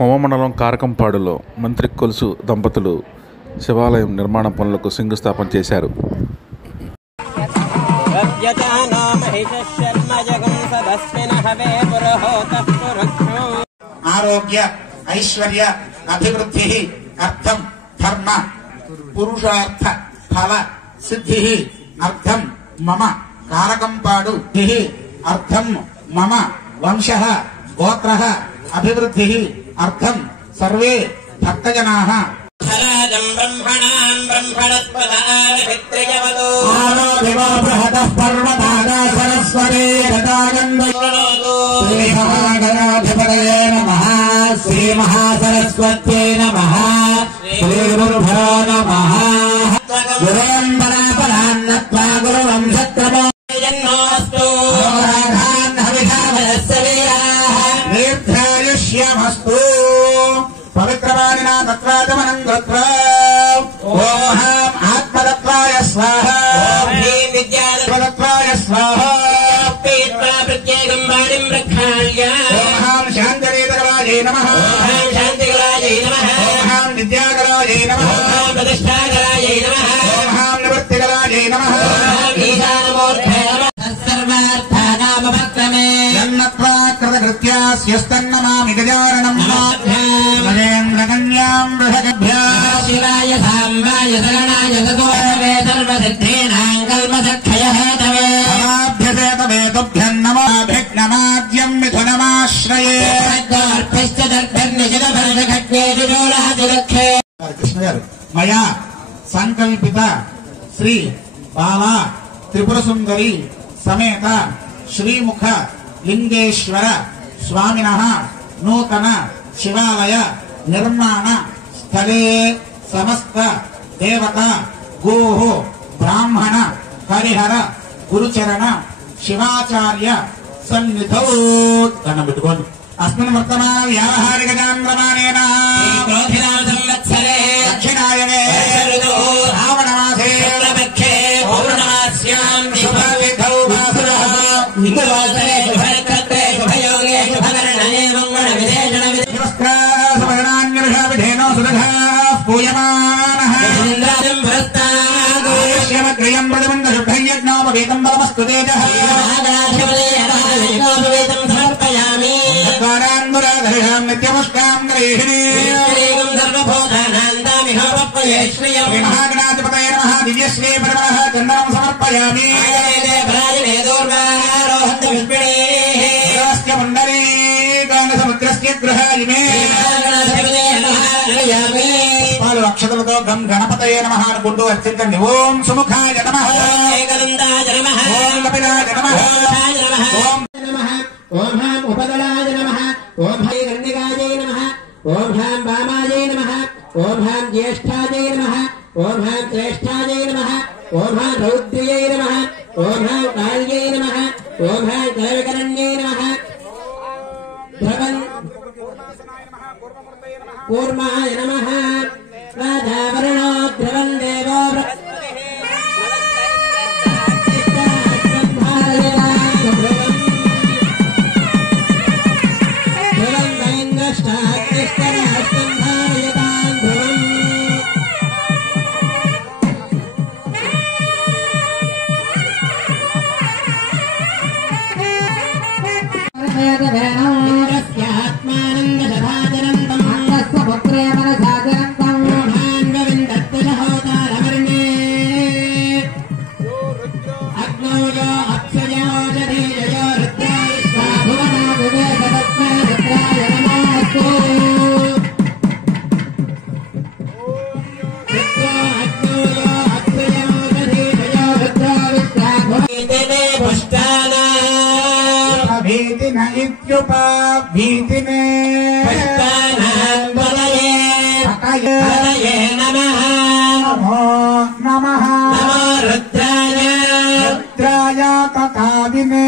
మొవ మండలం కారకంపాడులో మంత్రి కొలుసు దంపతులు శివాలయం నిర్మాణ పనులకు శంకుస్థాపన చేశారు. ఆరోగ్య ఐశ్వర్య అభివృద్ధి అర్థం ధర్మ పురుషార్థ ఫల సిద్ధి అర్థం మమ కారకంపాడు అర్థం మమ వంశ గోత్ర అభివృద్ధి అర్థం సర్వే భక్తజనాః శ్రీ మహాసరస్వత్యై నమః శ్రీ గురుభ్యో నమః గురువందనాపరాన్నత్వా గురువంశత్రమో జన్మోస్తు దీర్ఘాయుష్యమస్తు పవిత్రవాణినా తత్వాగమనం కృత్వా ఓం ఆత్మతత్వాయ స్వాహా విద్యాతత్వాయ స్వాహా ప్రత్యేకం వాణిం రక్షాయ ఓం శాంతిరేతరాజే నమః ఓం శాంతికరాజే నమః ఓం విద్యాకరాజే నమః ఓం ప్రతిష్టాకరాజే నమః ఓం నివృత్తికరాజే నమః ఓం ఈశానమూర్తే నమః సర్వార్థానామభక్తమే జన్మత్వా కృతకృత్యాస్యస్తన్నమామి గజాననం గజేంద్రకన్యాం బృహద్భ్యా శివాయ సాంబాయ శరణాయ సగోరవే సర్వసిద్ధీనాం కల్మషక్షయ హేతవే సమాభ్యసేతవే తుభ్యం నమో భిఘ్నమాద్యం మిథునమాశ్రయే కృష్ణ గారు మయా సంకల్పిత శ్రీ బాలా త్రిపుర సుందరి సమేత శ్రీముఖ లింగేశ్వర స్వామినః నూతన శివాలయ నిర్మాణ స్థలే సమస్త దేవత గోః బ్రాహ్మణ హరిహర గురుచరణ శివాచార్య సన్నిధౌ దండం పెట్టుకోండి. అస్మిన్ వర్తమాన వ్యావహారిక చాంద్రమానేన దక్షిణాయనే శ్రావణమాసే పౌర్ణమాస్యాం శుభవిధౌ వాసురః ఇందువాసరే శుభనక్షత్రే శుభయోగే శుభకరణే మంగళ విశేషణ విధేనో సుధా పూయమానః ఇంద్రం భరస్తాగోష్యమగ్రయం ప్రతిమంద శుభ్రం యజ్ఞోపవేతం బలమస్తు తేజః సమర్పయామి ద్వారాంబురాధరిషాం నిత్యముష్కాం గ్రహీణీం సర్వభూతానాందామిహోపయే శ్రీయం మహాగణాధిపతయే నమః దివ్యశ్రీ పరమః చందనం సమర్పయామి సముద్రస్య గృహాయిమే పాలు అక్షతలతో గం గణపతయే నమః అనుకుంటూ అర్చించండి. ఓం సుముఖాయ నమః ఓం కపిలాయ నమః ఓం ఓం హాం ఉపదళాయ నమః ఓం హై గణ్యగాయ నమః ఓం హాం వామాయ నమః ఓం హాం జ్యేష్ఠాయ నమః ఓం హాం శ్రేష్ఠాయ నమః ఓం హాం రౌద్ర్యై నమః ఓం హాం కాళ్యై నమః ఓం హాం కలవికరణ్యై నమః కూర్మాయ నమః రాజావరుణో ధ్రువం దేవో భీతినే నమః నమః రుద్రాయ తథావినే